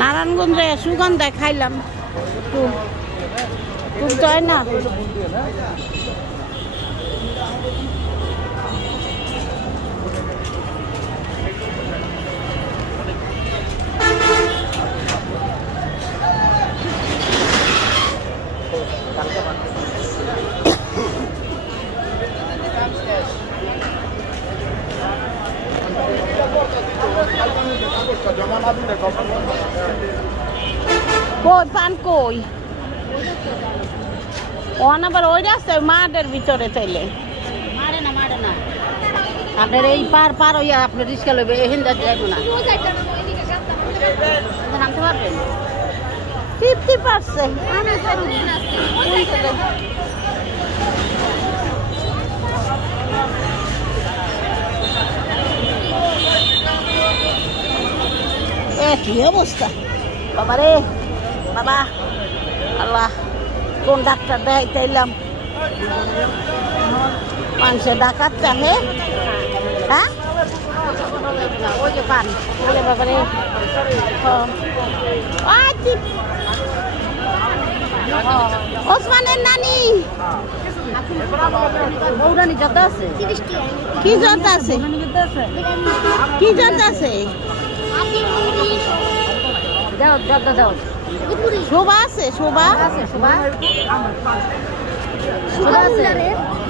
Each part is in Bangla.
নারায়ণগঞ্জে সুগন্ধায় খাইলাম খুব তো হয় না কই পান কই ওখানে আবার ওই রাস্তায় মাঠের ভিতরে চাইলে মারে না আপনার এই পার হইয়া আপনার রিক্সা লইবে এখানটা যাইব না নামতে পারবেন 50% কি অবস্থা বাবা রে বাবা আল্লাহ কোন ডাক্তার দেখাইতে এলাম মানুষে ডাকাত চাহে হ্যাঁ ওই যে পান বলে বাবা রে ওসমানের নানি বৌরানি যত আছে কি যত আছে কি যত আছে দাও দাও শোভা আছে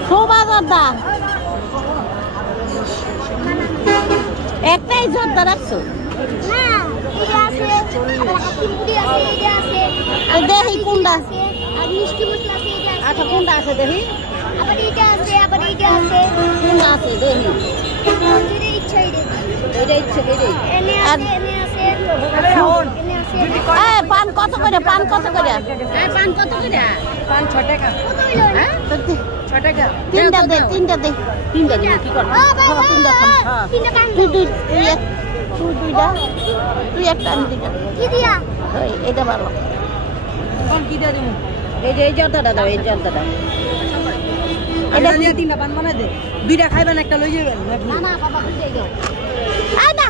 শোভা জর্দা একটাই জর্দা রাখছো দেখি কোনটা আচ্ছা কোনটা আছে দেখি কোনটা আছে দেখি পান কত করে পান কত করে পান 6 টাকা হ্যাঁ 6 টাকা তিনটা দে কি কর তুই একটা আমি দিটা কি দিয়া এটা ভালো কোন কি দিয়া দিমু এই জর্দাটা দাও এই জর্দাটা এটা দিয়া তিনটা পান বানাই দে দুইটা খাইবেন একটা লই যাবেন না বাবা দুইটাই দাও আই না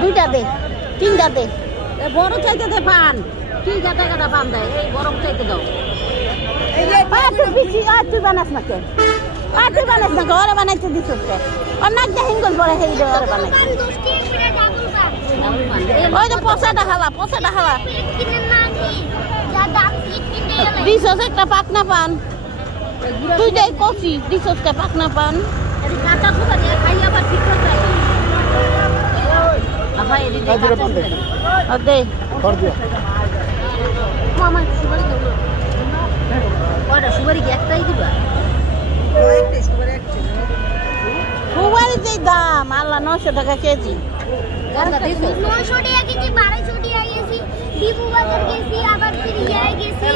দুইটা দে তিনটা দে বড় চাইতে দে পান কি গাটা পান দেয় এই গরম চাইতে দাও এই যে তুই পিছি তুই বানাস না কে তুই বানাস না ঘরে বানাইতে দিছ কে অনেক হিঙ্গল পরে হেই ঘরে বানাই ওই তো পচাটা হালা দিছ একটা পাকনা পান তুই যাই কষি দিছ একটা পাকনা পান সুপারি যে দাম আল্লাহ 900 টাকা কেজি 900 টাকা কেজি 1200 টাকা গেছি দীপু বাজার গেছি আবার ফিরে গেছি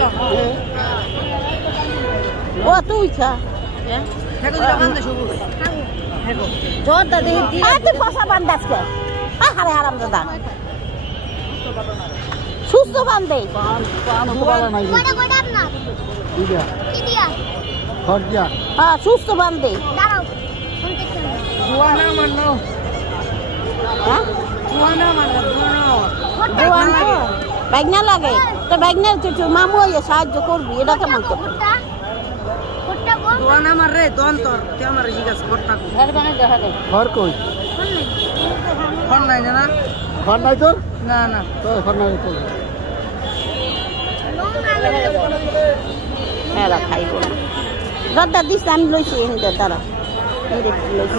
ও তুই খা হ্যাঁ ঠাকুর বান্দা শুরু ঠাকুর জোরটা দে তুই পয়সা বান্দাস কে আরে আরাম দাদা সুস্থ বান্দে পান তো ভালো নাই গোটা না কি দিয়া খরজা হ্যাঁ সুস্থ বান্দে দাঁড়াও জুয়ানা মানো হ্যাঁ জুয়ানা মানো জুয়ানা বাইগনা লাগে তো বাইগনা তো মামু এসে সাহায্য করবি এটা কেমন করবে জুয়ানা মারে দন তোর তে আমার জিজ্ঞাসা করতা ঘর বানাই দেখা দে ঘর কই ঘর নাই না ঘর নাই তোর না তো ঘর নাই তো এলা খাইব দাদা দিস আমি লইছি এনে দাঁড়া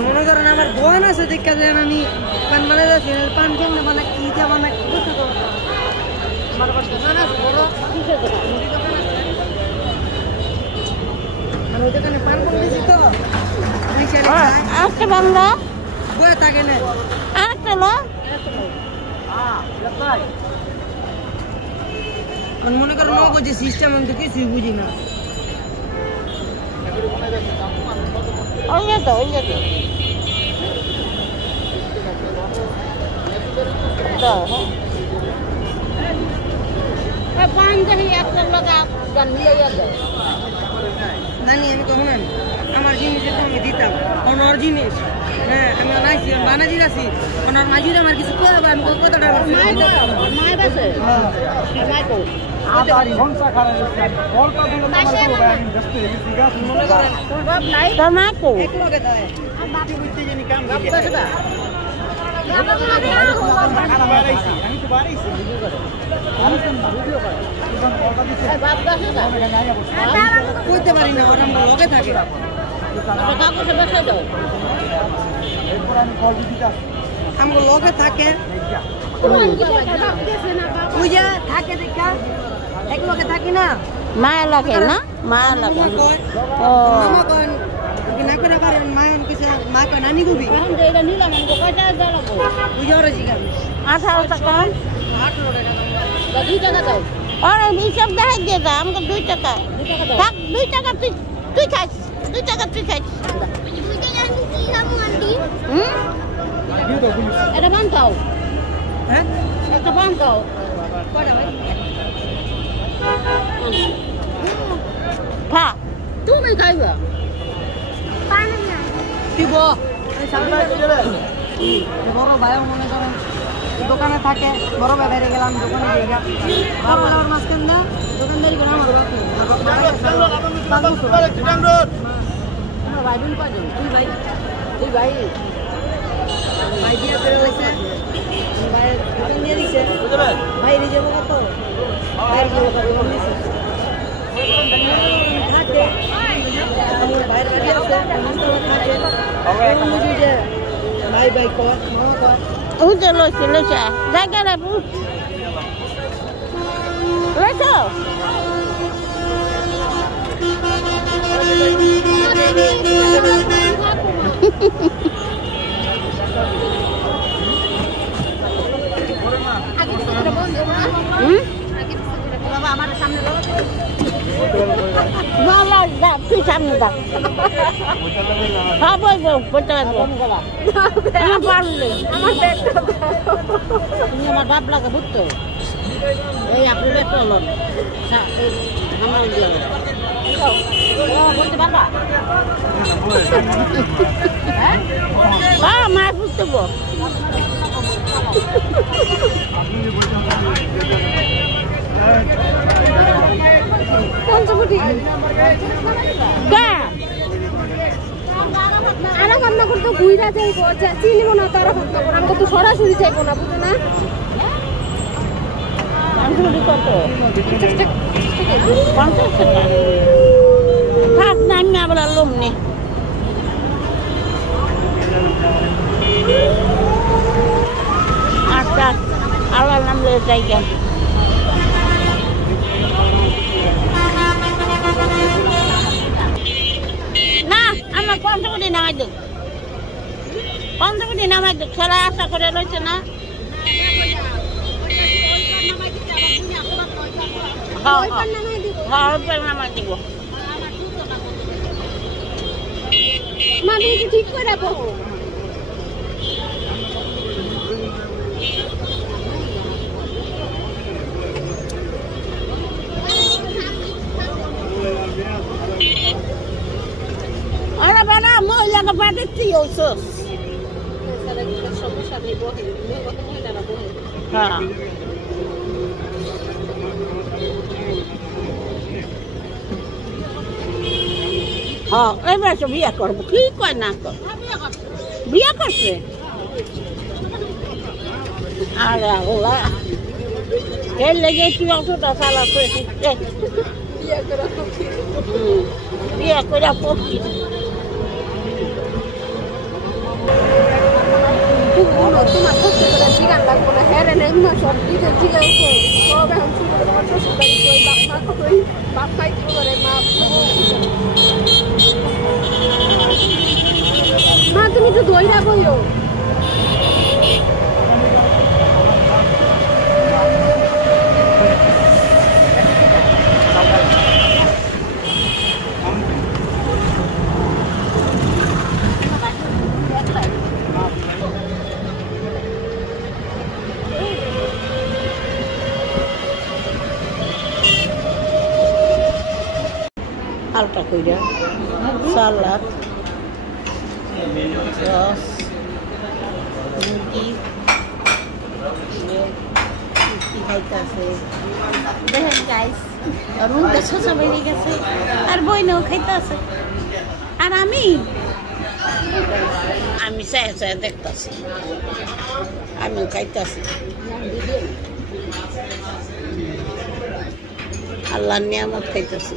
মনে করেন আমার বোন আছে দেখা যায় আমি পান মানে যাচ্ছি পান কেমনে মানে কি যা মানে আমার দোকান আছে বড় কিসের দোকান আমি দোকানে পান করে দিছি তো আজকে বাংলা বয়ে থাকে না আরেকটা লো মনে করেন নগদ যে সিস্টেম আমি তো কিছুই বুঝি না ওই তো পান দেখি একটা লগা গান নিয়ে জানি আমি কখন আমার জিনিস আমি দিতাম অনর জিনিস হ্যাঁ আমি নাইছি বানাজি আছি ওনার মাঝির আমার কিছু কই হবে আমি কত টাকা মাই বাসে মাই কো আবার সংসা খারাপ হচ্ছে বলটা দিলে তো আমার হবে আমি ব্যস্ত হয়ে গেছি গা মনে করেন তোর বাপ নাই তোমা কো এক লগে দেয় বাপ বুঝতে জানি কাম বাপ কাছে দা আমি তো বাড়াইছি ভিডিও করে আমি তো ভিডিও করে এখন বলটা দিছে বাপ কাছে দা কইতে পারি না ওরা লগে থাকে কাগজে বসে দাও এরপর আমি কল দিতা আমগো লগে থাকে পূজা থাকে দেখা এক লগে থাকি না মায়া লাগে না মায়া লাগে ও মামা কোন বিনা করে পারেন মায়ন কিছু মা কোন আনি গুবি এখন যে এটা নিলাম আমি কয়টা দাও লাগবো পূজা রে জিগাম 18 টাকা 18 টাকা দাও 2 টাকা দাও আরে হিসাব দেখাই দিয়ে দাও আমাকে 2 টাকা 2 টাকা দাও থাক 2 টাকা তুই খাস 2 টাকা তুই খাস 2 টাকা আমি কি খাবো আন্টি এটা বান দাও হ্যাঁ একটা বান দাও কয়টা ভাই খা তুমি খাইবা পানি না দিব এই সামনে বড় ভাইও মনে করেন দোকানে থাকে বড় ভাই বাইরে গেলাম দোকানে যাইগা বাবা আর মাসখান না দোকানদারি করে আমার ভাই বোন কয়জন তুই ভাই ভাই দিয়া করে হইছে ভাই দোকান দিয়ে দিছে ভাই নিজে বকা তো ভাই নিজে বকা দিছে থাকে ভাই বাড়ি আছে থাকে মুজি যে ভাই ভাই কয় মামা কয় ও যে লইছে জায়গা রে বু লইছো বাবা আমার সামনে তুই সামনে দা হ্যাঁ বলবো বলতে পারবো পারলে তুমি আমার বাপ লাগে বুঝতো এই আপনি চলন আমার বলতে পারবা হ্যাঁ মায়ের বুঝতে রান্নাঘর তো ঘুরা যাইব চিনিব না তারা আমরা তো সরাসরি যাইবো না বুঝো না থাক না আমি আবার লোম নে আচ্ছা আল্লাহ নাম লয়ে জায়গা না আমার পঞ্চমী নামাই দেব পঞ্চমী নামাই দেব সারা আশা করে রয়েছে না নামাই দিব ঠিক করে রাখো Ahora para mau yang kepada Tiosus. হ্যাঁ এবার তো বিয়ে করবো কি কয় না বিয়ে করছে আরে ওলা এর লেগে কি অতটা চালাচ্ছে বিয়ে করে পক্ষী তোমার পক্ষে করে জিগান লাগবো না হ্যাঁ রে সব দিকে জিগান সব এখন শুরু করে তোমার শ্বশুর বাড়ি কই বাপ মা কই বাপ খাই করে মা তুমি তো দইরা বইও হালকা কইরা সালাদ সস মুরগি খাইতেছে দেখেন গাইস আর মুখটা ছোঁচা বেরিয়ে গেছে আর বইনেও খাইতেছে আর আমি চাই চাই দেখতেছি আমিও খাইতেছি আল্লাহর নিয়ামত খাইতেছি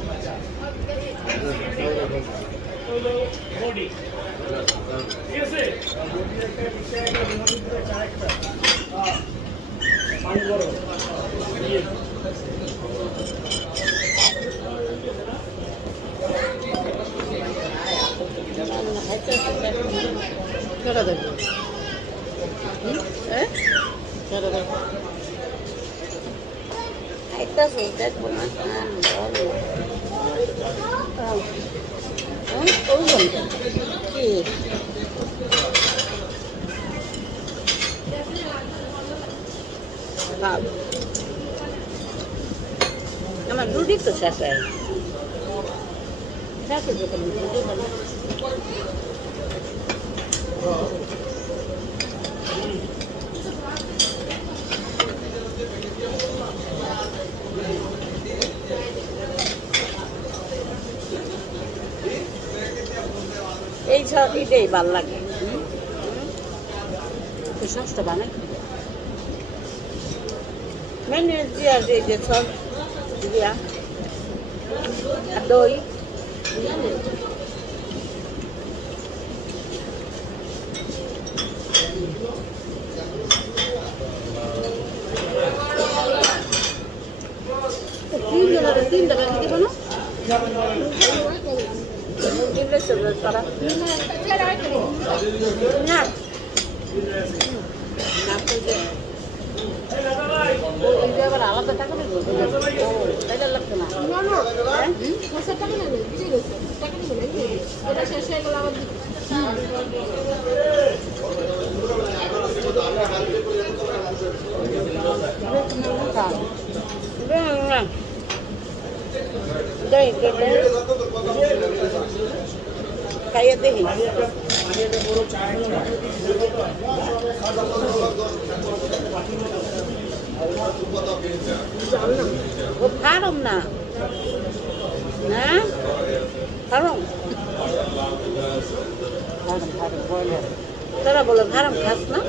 দেখবো না কি আমার রুটি তো শেষ হয় এই ছবিটাই ভাল লাগে সস্তা বানাই মেনুয়েজ দিয়া যে যে সব দিয়া আর দই তিন টাকা দিব না আলাদা টাকা এটা লাগতো না খাইয়ে দেখি ও ফার্ম না না ফার্ম তোরা বলে ফার্ম খাস না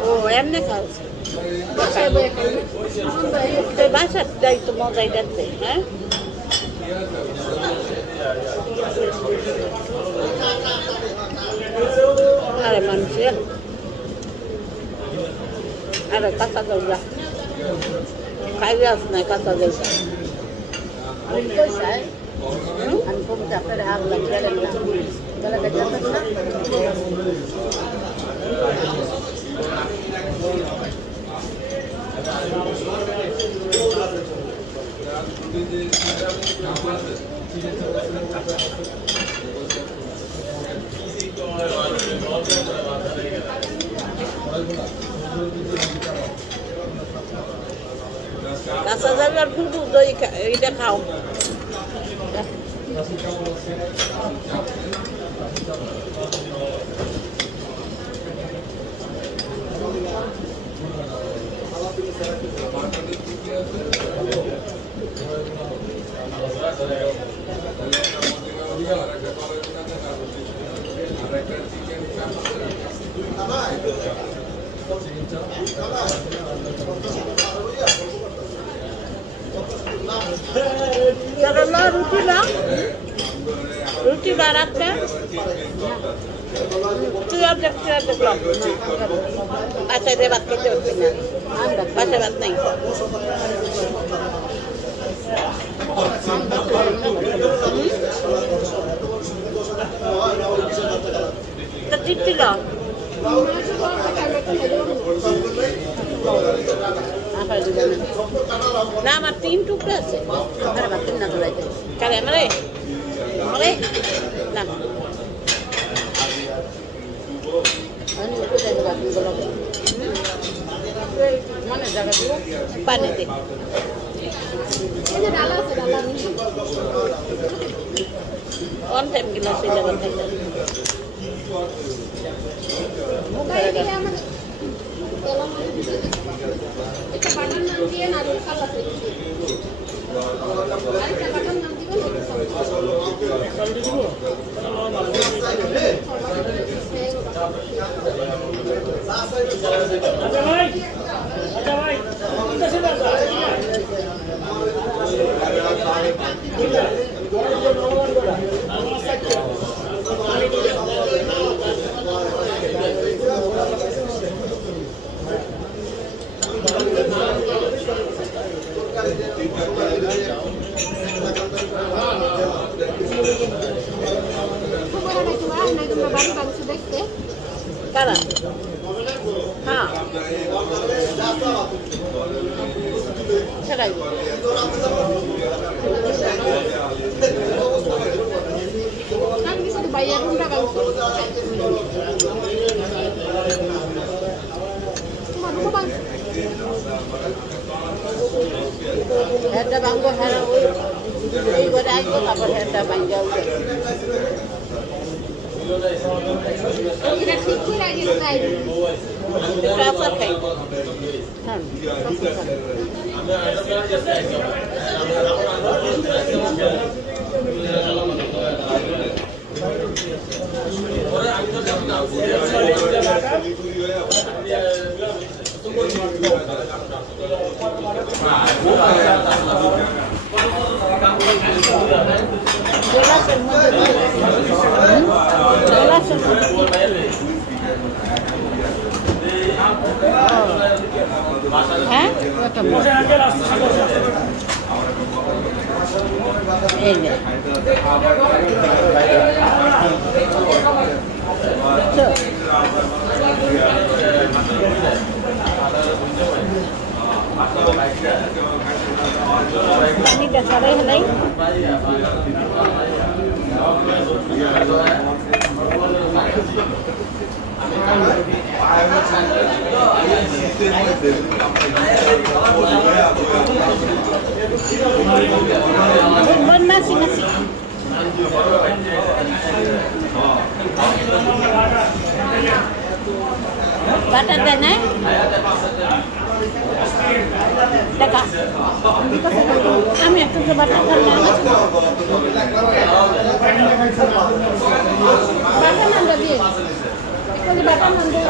ও এমনি খাস বাসার যাই তো মজাই যাচ্ছে হ্যাঁ আরে মানুষের আরে কাঁচা দৌড়া খাইবে আস নাই কাঁচা দৌড়া আমি খুব চাপের হাত লাগলেন না গলাটা যাবেন না কাঁচা জায়গার ফুটু দই এটা খাও রুটি বাড়াচ্ছে তুই অর্ধেক বাসায় দিয়ে ভাত খেতে হচ্ছে না বাসায় ভাত নেই দিচ্ছিল না আমার 3 টুকরা আছে কারে আমারে আমারে না মানে জায়গা দিব পানিতে অন টাইম গেলে সেই জায়গা থেকে Cara. Hah. Cara. Kan bisa dibayar berapa? Cuma dua bang. Ada bangku ada. Ini ada aku kabar ada bangku. Ini nasi kuning lagi sekali. Berapa kali? Ini dasarnya lain. Masih. Batat dan Dekat. Kami akan ke batat dan batat anda biar. Ikut di batat anda.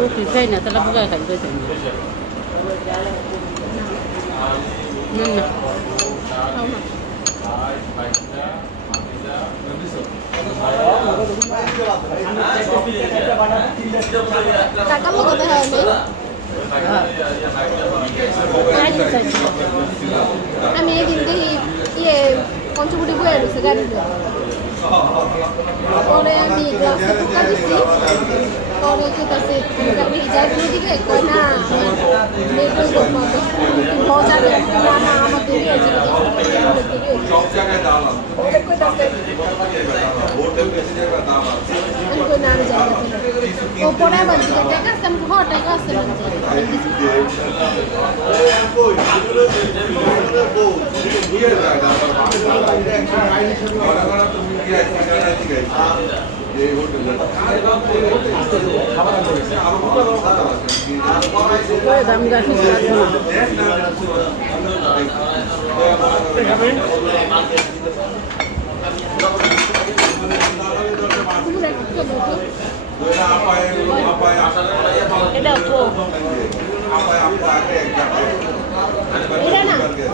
Itu saya nak telah buka kan tu. Mana? Kakak mau kata apa ni? Kami ini dia kontribusi buat sekarang itu. Orang di kelas itu kan di sini. Orang kita sih kami hijau dulu juga. Karena mereka mau cari mana amat dulu aja. Orang kita sih. Aku nak jaga. Oh, pernah bagi kita kan semua hotel kan semua.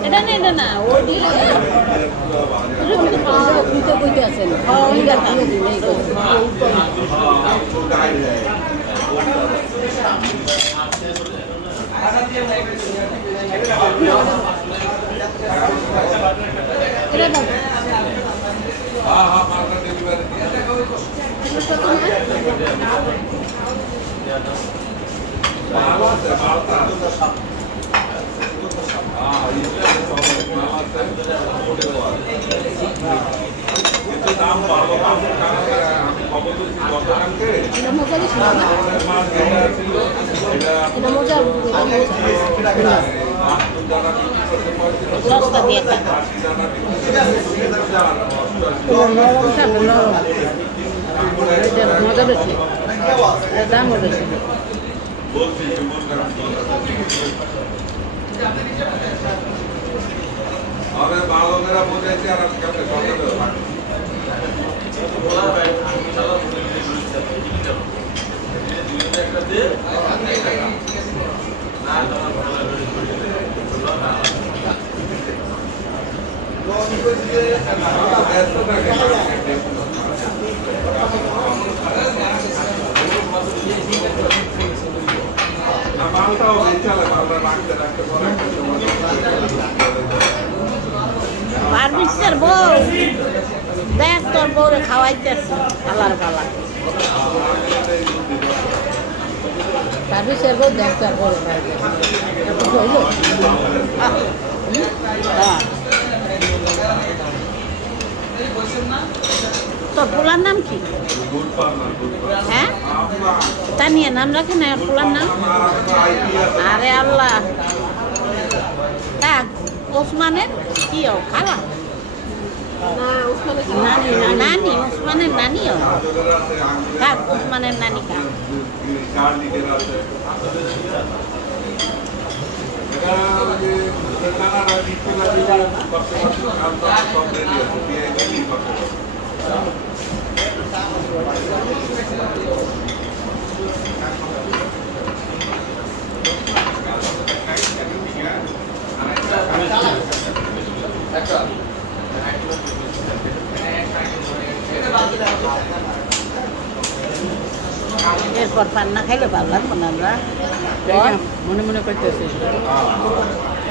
Ada na. Oh dia. Itu asen. Oh enggak tahu ini itu. Kenapa? দাম হলো আমাদের বালকেরা বোঝাইছে আর আজকে আপনি পারমিশের বউ দেখ তোর বউরে খাওয়াইতেছে আল্লাহর পালা পারমিশের বউ দেখ তোর বউরে তোর পোলার নাম কি হ্যাঁ তা নিয়ে নাম রাখে না পোলার নাম আরে আল্লাহ কাক ওসমানের কি ও খালা নানি ওসমানের নানি ও কাক ওসমানের নানি কাক এরপর পান্না খাইলে পারলাম আমরা মনে মনে করতেছি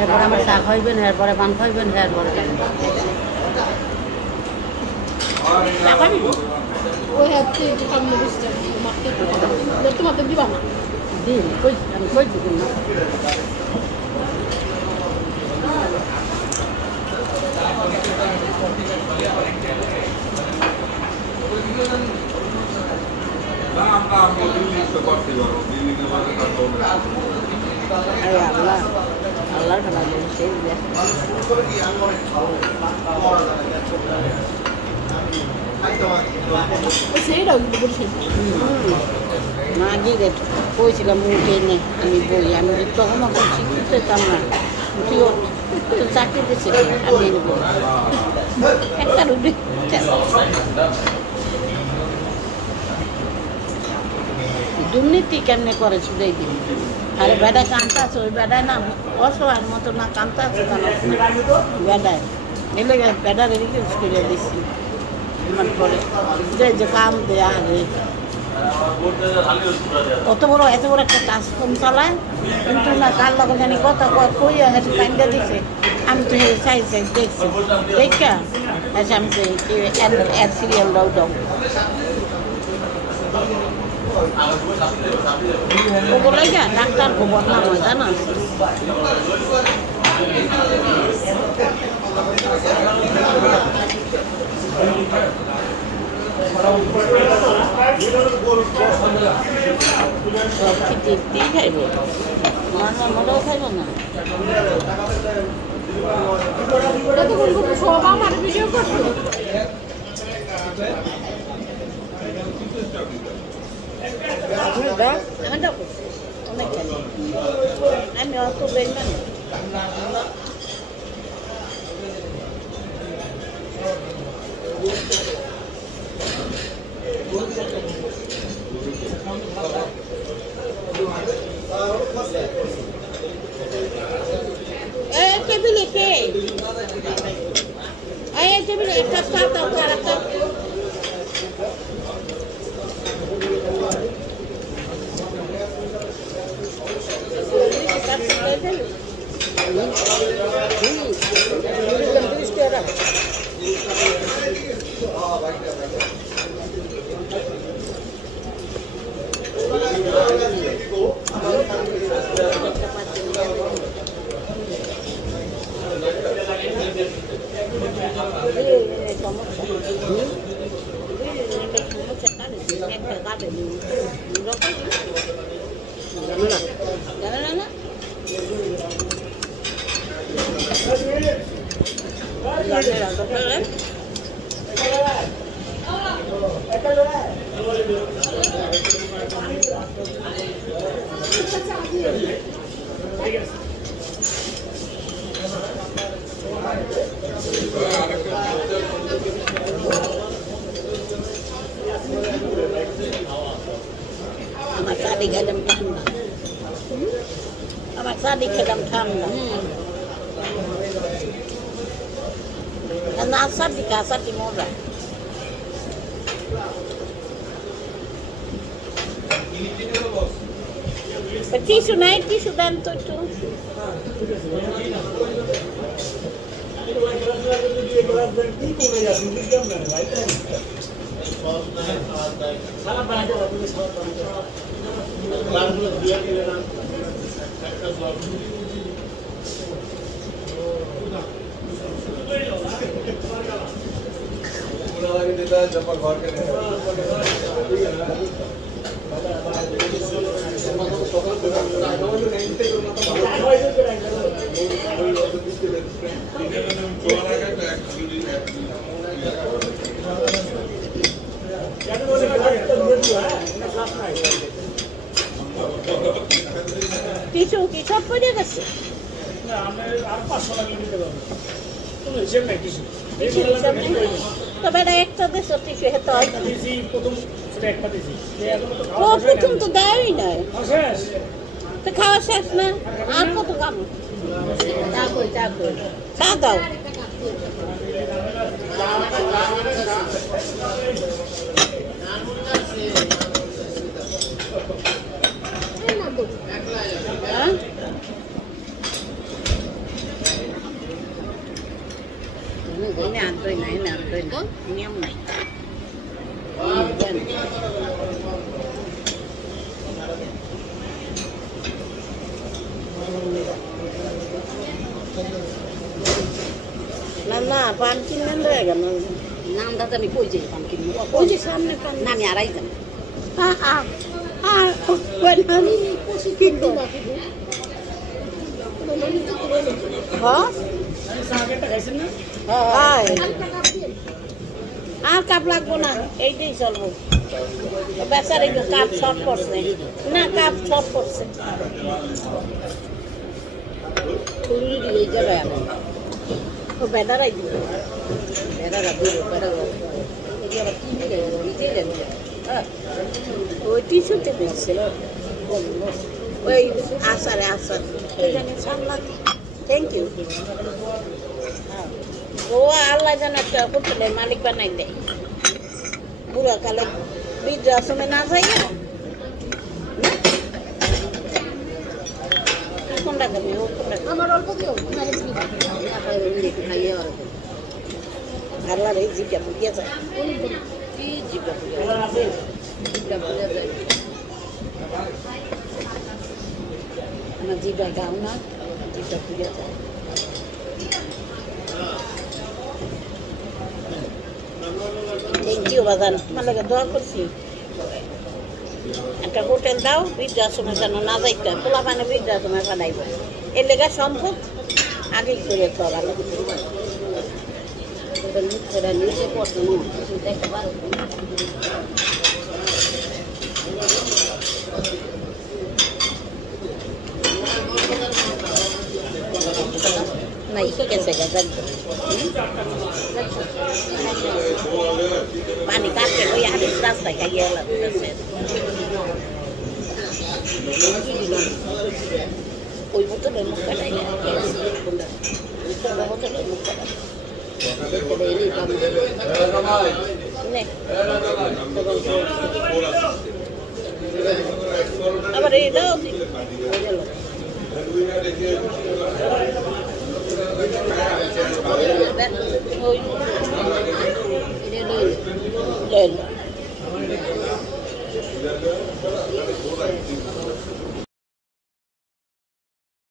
এরপর আমার চা খাইবেন এরপরে পান খাইবেন এরপরে ওই হচ্ছে তোমাকে দিবা না দিন আমি কই দিব না আল্লাহ আল্লাহর খেলা সেই সেইটাও কিন্তু বলছেন না গিয়ে কইছিলাম উঠে নে আমি বই আমি তখন শিখতেতাম না তুইও তো চাকরি দিয়েছি আমি একটা রুটি দুর্নীতি কেমনে করে শুধুই দিন আরে বেড়ায় কান্তা আছে ওই বেড়ায় না অসহায়ের মতো না কান্তা আছে বেড়ায় এলে বেড়ার রিলিজ করে দিচ্ছি পরে যে কাম দেয়া আরে এত বড় একটা কাজ কম চালায় কিন্তু না কার লগে জানি কথা কই হেঁটে পাইন্ডা দিছে আমি তো চাই দেখছি দেখা আচ্ছা আমি এর সিরিয়াল দাও দাও ওগুলো ডাক্তার খবর না হয় জানা সব দেখতেই খাইব মনেও খাইব না সব আমার ভিডিও করছো আমি অত বেরবেন টেবিলে কে টেবিলে একটা কাপ দাও একটা আমার শাদি খেলাম ঠান্ডা আমার শাদি খেলাম ঠান্ডা না শাদি কা শাদি মজা টিস্যু নাই টিস্যু দেন তো একটু টিস্যু কি সব পড়ে গেছে তবে এটা একটা দেশ টিস্যু হেতে হয় ও প্রথম তো দেয়ই নাই তো খাওয়া শেষ না আর কত খাবো চা দাও ini antoin ini yang naik Nana, pumpkin nanda ya kan? Nam datang ni puji pumpkin. Puji samne kan? Nam ya rai kan? Buat hari ni puji kita. Hah? আর কাপ লাগবো না এইটাই চলবো বেচার একটু কাপ শর্ট করছে না কাপ শর্ট করছে এই জায়গায় ও বেদারাই দিব বেদারা দিব বেদারা ওই টিস্যুতে দিচ্ছে ওই আসার এখানে সামলা থ্যাংক ইউ ও আল্লাহ যেন একটা হোটেলের মালিক বানাই দেয় বুড়া কালে বৃদ্ধাশ্রমে না যাইয়া কোনটা খাবি ও কোনটা আমার অল্প দিও আল্লাহর এই জিভটা পুড়িয়ে যায় কি জিভটা পুড়িয়ে যায় আমার জিভটা গাও না জিভটা পুড়িয়ে যায় Thank you, Badan. Malaga doa kursi. একটা হোটেল দাও বৃদ্ধাশ্রমে যেন না যাইতে পোলা মানে বৃদ্ধাশ্রমে বানাইব এর লেগে সম্ভব আগেই করে তো ভালো নিজে পছন্দ দেখতে পারো नहीं कैसे गजब पानी काट के कोई आगे रास्ता का ये अलग कोई बोतल में मुक्का नहीं है बोतल में मुक्का नहीं अब ये दो